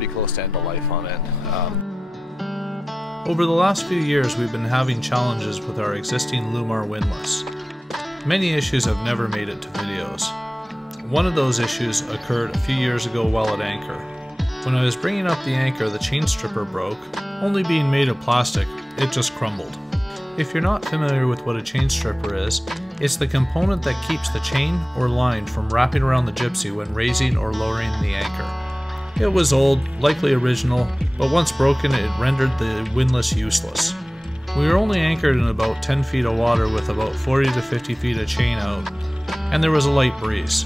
pretty close to end of life on it. Over the last few years, we've been having challenges with our existing Lewmar windlass. Many issues have never made it to videos. One of those issues occurred a few years ago while at anchor. When I was bringing up the anchor, the chain stripper broke. Only being made of plastic, it just crumbled. If you're not familiar with what a chain stripper is, it's the component that keeps the chain or line from wrapping around the gypsy when raising or lowering the anchor. It was old, likely original, but once broken it rendered the windlass useless. We were only anchored in about 10 feet of water with about 40 to 50 feet of chain out, and there was a light breeze.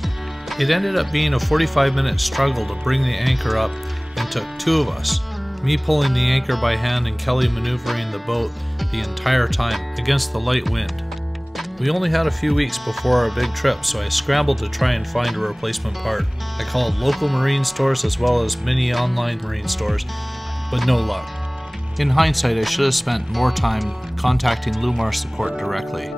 It ended up being a 45-minute struggle to bring the anchor up and took two of us, me pulling the anchor by hand and Kelly maneuvering the boat the entire time against the light wind. We only had a few weeks before our big trip, so I scrambled to try and find a replacement part. I called local marine stores as well as many online marine stores, but no luck. In hindsight, I should have spent more time contacting Lewmar support directly.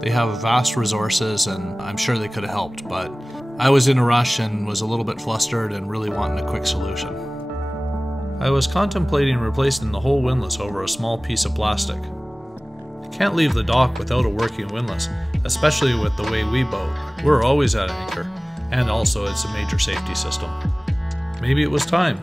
They have vast resources and I'm sure they could have helped, but I was in a rush and was a little bit flustered and really wanting a quick solution. I was contemplating replacing the whole windlass over a small piece of plastic. I can't leave the dock without a working windlass, especially with the way we boat. We're always at anchor, and also it's a major safety system. Maybe it was time.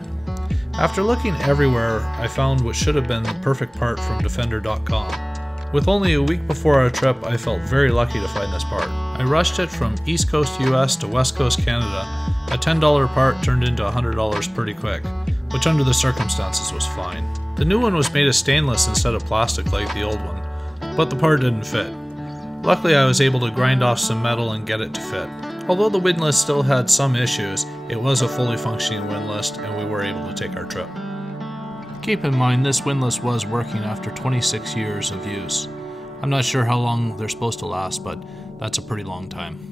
After looking everywhere, I found what should have been the perfect part from Defender.com. With only a week before our trip, I felt very lucky to find this part. I rushed it from East Coast US to West Coast Canada. A $10 part turned into $100 pretty quick, which under the circumstances was fine. The new one was made of stainless instead of plastic like the old one, but the part didn't fit. Luckily I was able to grind off some metal and get it to fit. Although the windlass still had some issues, it was a fully functioning windlass and we were able to take our trip. Keep in mind this windlass was working after 26 years of use. I'm not sure how long they're supposed to last, but that's a pretty long time.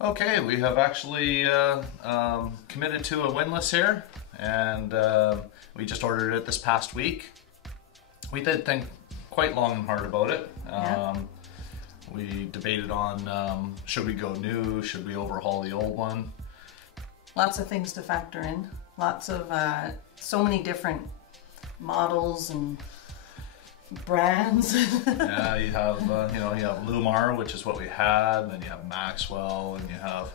Okay, we have actually committed to a windlass here, and we just ordered it this past week. We did think quite long and hard about it. We debated on should we go new, should we overhaul the old one. Lots of things to factor in. Lots of, so many different models and brands. Yeah, you have you know, you have Lewmar, which is what we had, and then you have Maxwell, and you have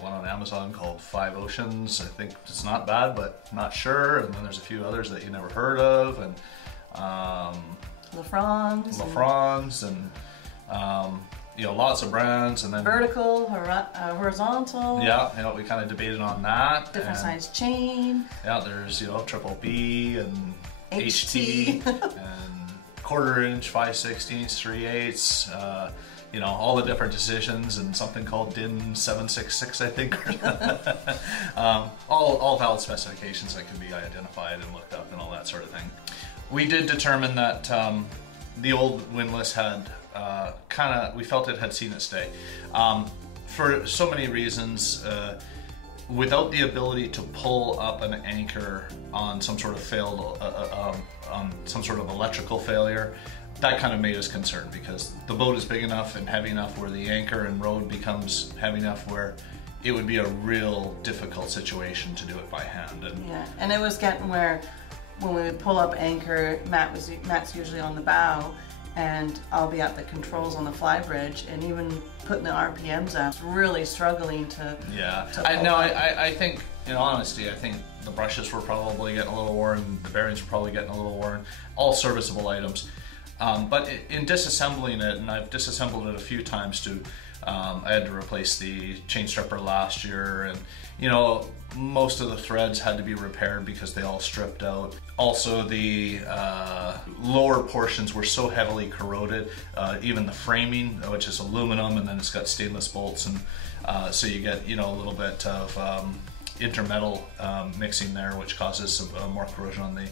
one on Amazon called Five Oceans. I think it's not bad, but not sure. And then there's a few others that you never heard of, and LoFrans, and you know, lots of brands, and then vertical, horizontal. Yeah, you know, we kind of debated on that. Different size chain. Yeah, there's, you know, triple B and HT and 1/4 inch, 5/16, 3/8, you know, all the different decisions, and something called DIN 766, I think. all valid specifications that can be identified and looked up and all that sort of thing. We did determine that the old windlass had we felt it had seen its day. For so many reasons. Without the ability to pull up an anchor on some sort of failed, on some sort of electrical failure, that kind of made us concerned, because the boat is big enough and heavy enough where the anchor and rode becomes heavy enough where it would be a real difficult situation to do it by hand. And yeah, and it was getting where when we would pull up anchor, Matt's usually on the bow, and I'll be at the controls on the fly bridge, and even putting the RPMs up, really struggling to. Yeah, I think, in honesty, I think the brushes were probably getting a little worn, the bearings were probably getting a little worn, all serviceable items. But in disassembling it, and I've disassembled it a few times too, I had to replace the chain stripper last year, and you know, most of the threads had to be repaired because they all stripped out. Also, the lower portions were so heavily corroded, even the framing, which is aluminum, and then it's got stainless bolts, and so you get, you know, a little bit of intermetal mixing there, which causes some more corrosion on the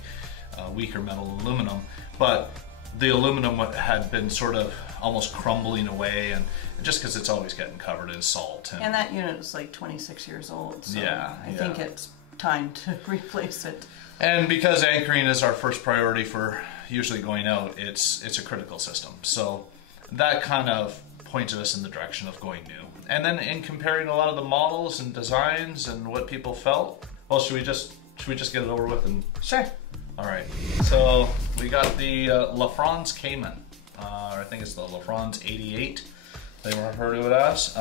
weaker metal aluminum. But the aluminum had been sort of almost crumbling away, and just because it's always getting covered in salt. And that unit is like 26 years old, so yeah, I think it's time to replace it. And because anchoring is our first priority for usually going out, it's a critical system. So that kind of pointed us in the direction of going new. And then in comparing a lot of the models and designs and what people felt, well, should we just get it over with? And sure. All right, so we got the LoFrans Cayman. I think it's the LoFrans 88, they refer to it as.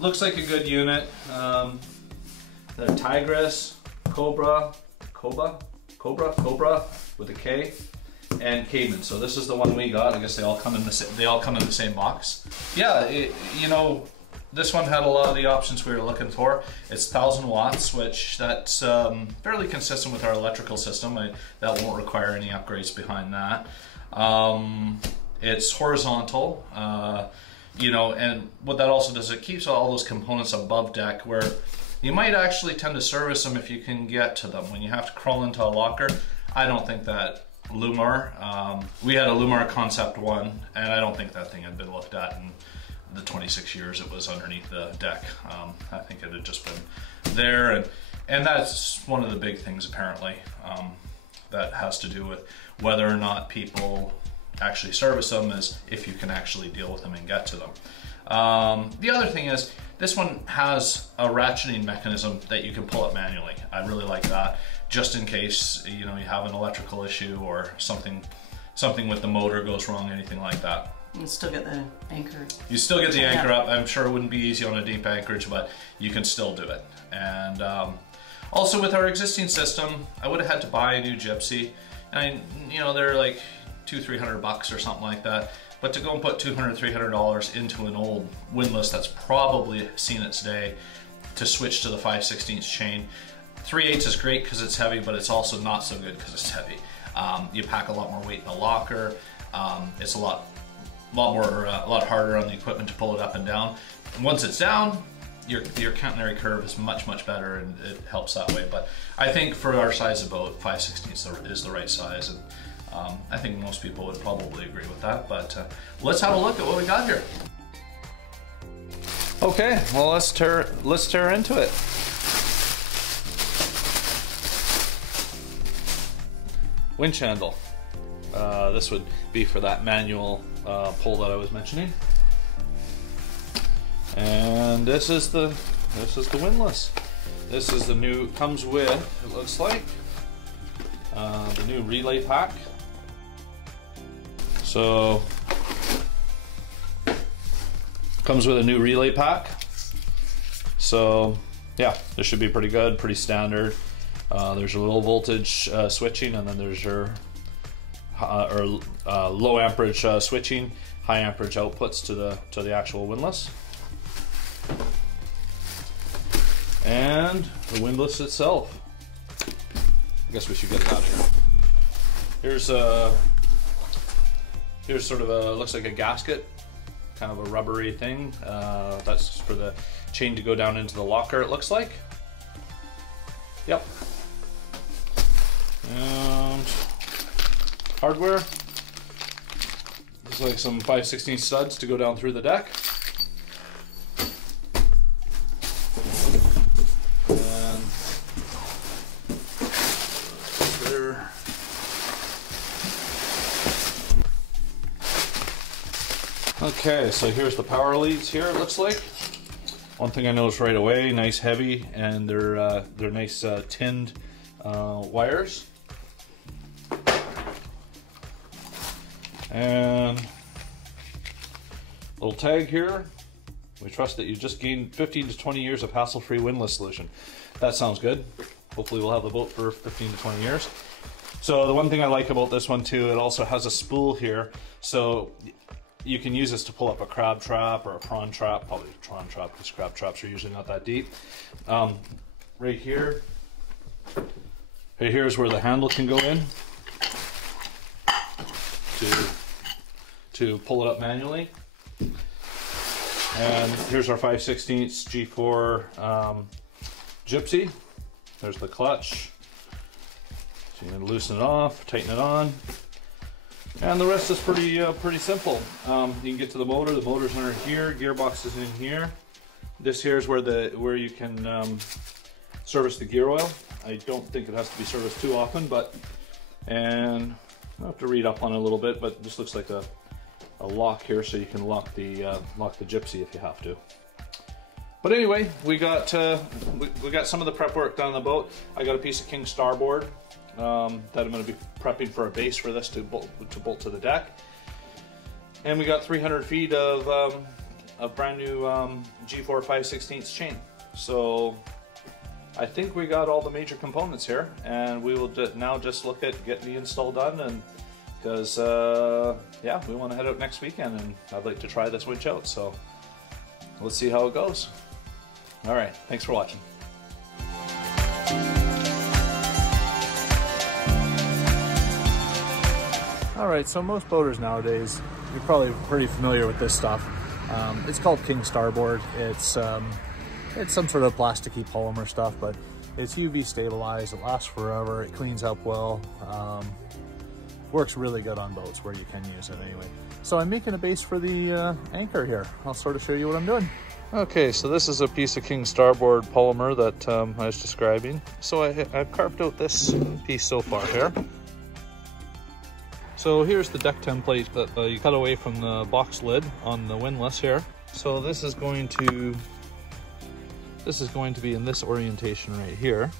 Looks like a good unit. The Tigress, Cobra with a K, and Cayman. So this is the one we got. I guess they all come in the same box. Yeah, you know, this one had a lot of the options we were looking for. It's 1,000 watts, which that's fairly consistent with our electrical system. That won't require any upgrades behind that. It's horizontal, you know, and what that also does, it keeps all those components above deck, where you might actually tend to service them if you can get to them. When you have to crawl into a locker, I don't think that Lewmar, we had a Lewmar Concept 1, and I don't think that thing had been looked at in the 26 years it was underneath the deck. I think it had just been there, and that's one of the big things apparently that has to do with whether or not people actually service them, is if you can actually deal with them and get to them. The other thing is, this one has a ratcheting mechanism that you can pull up manually. I really like that, just in case, you know, you have an electrical issue or something with the motor goes wrong, anything like that. You still get the anchor. You still get the anchor up. I'm sure it wouldn't be easy on a deep anchorage, but you can still do it. And also with our existing system, I would have had to buy a new Gypsy. And you know, they're like $200-300 or something like that. But to go and put $200-300 into an old windlass that's probably seen its day, to switch to the 5/16 chain. 3/8 is great because it's heavy, but it's also not so good because it's heavy. You pack a lot more weight in the locker. It's a lot harder on the equipment to pull it up and down. And once it's down, your catenary curve is much better, and it helps that way. But I think for our size of boat, 5/16 is the right size, and I think most people would probably agree with that. But let's have a look at what we got here. Okay, well, let's tear into it. Winch handle. This would be for that manual pull that I was mentioning. And this is the windlass. This is the new, comes with, it looks like, the new relay pack. So comes with a new relay pack. So yeah, this should be pretty good, pretty standard. There's a low voltage switching, and then there's your low amperage switching, high amperage outputs to the actual windlass. And the windlass itself. I guess we should get it out here. Here's sort of a, looks like a gasket, kind of a rubbery thing. That's for the chain to go down into the locker, it looks like. Yep. And hardware. Looks like some 5/16 studs to go down through the deck. And there. Okay, so here's the power leads here, it looks like. One thing I noticed right away, nice heavy, and they're nice tinned wires. And little tag here. We trust that you just gained 15 to 20 years of hassle-free windlass solution. That sounds good. Hopefully we'll have the boat for 15 to 20 years. So the one thing I like about this one too, it also has a spool here. So you can use this to pull up a crab trap or a prawn trap, probably a prawn trap because crab traps are usually not that deep. Right here is where the handle can go in to pull it up manually. And here's our 5/16 G4 gypsy. There's the clutch. So you can loosen it off, tighten it on, and the rest is pretty simple. You can get to the motor. The motor's under here. Gearbox is in here. This here is where you can service the gear oil. I don't think it has to be serviced too often, and I'll have to read up on it a little bit, but this looks like a lock here, so you can lock the gypsy if you have to. But anyway, we got some of the prep work done on the boat. I got a piece of king starboard that I'm going to be prepping for a base for this to bolt to the deck, and we got 300 feet of brand new G4 5/16 chain. So I think we got all the major components here, and we will now just look at getting the install done, and because yeah, we want to head out next weekend, and I'd like to try this winch out. So let's see how it goes. All right, thanks for watching. All right, so most boaters nowadays, you're probably pretty familiar with this stuff. It's called king starboard. It's some sort of plasticky polymer stuff, but it's UV stabilized. It lasts forever. It cleans up well. Works really good on boats where you can use it anyway. So I'm making a base for the anchor here. I'll sort of show you what I'm doing. Okay, so this is a piece of king starboard polymer that I was describing. So I've carved out this piece so far here. So here's the deck template that you cut away from the box lid on the windlass here. So this is going to be in this orientation right here,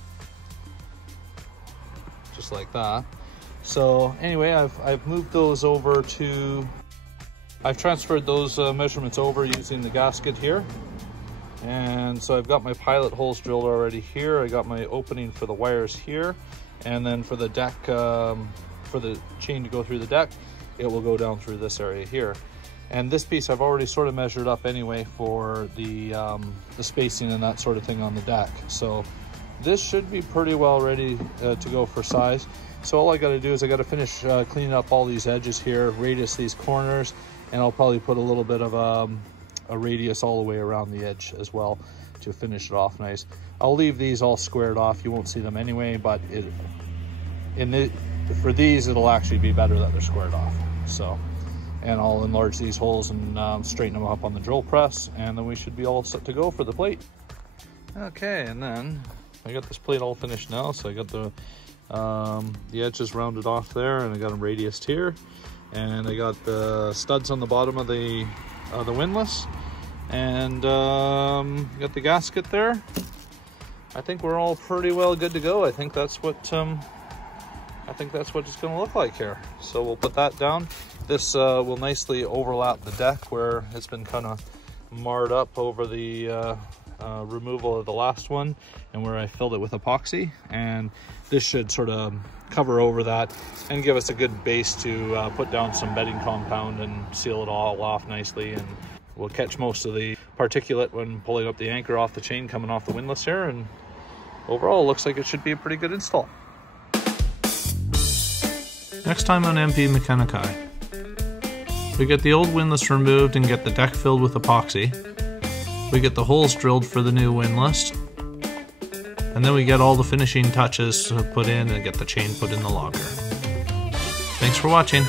just like that. So anyway, I've moved those over to, I've transferred those measurements over using the gasket here. And so I've got my pilot holes drilled already here. I got my opening for the wires here, and then for the deck, for the chain to go through the deck, it will go down through this area here. And this piece I've already sort of measured up anyway for the spacing and that sort of thing on the deck. So this should be pretty well ready to go for size. So all I got to do is I got to finish cleaning up all these edges here, radius these corners, and I'll probably put a little bit of a radius all the way around the edge as well to finish it off nice. I'll leave these all squared off. You won't see them anyway, but for these it'll actually be better that they're squared off. So, and I'll enlarge these holes and straighten them up on the drill press, and then we should be all set to go for the plate. Okay, and then I got this plate all finished now. So I got the edges rounded off there, and I got them radiused here, and I got the studs on the bottom of the windlass, and got the gasket there. I think we're all pretty well good to go. I think that's what it's going to look like here. So we'll put that down. This will nicely overlap the deck where it's been kind of marred up over the removal of the last one, and where I filled it with epoxy. And this should sort of cover over that and give us a good base to put down some bedding compound and seal it all off nicely. And we'll catch most of the particulate when pulling up the anchor off the chain coming off the windlass here. And overall, it looks like it should be a pretty good install. Next time on MP Makena Kai, we get the old windlass removed and get the deck filled with epoxy. We get the holes drilled for the new windlass, and then we get all the finishing touches put in and get the chain put in the logger. Thanks for watching.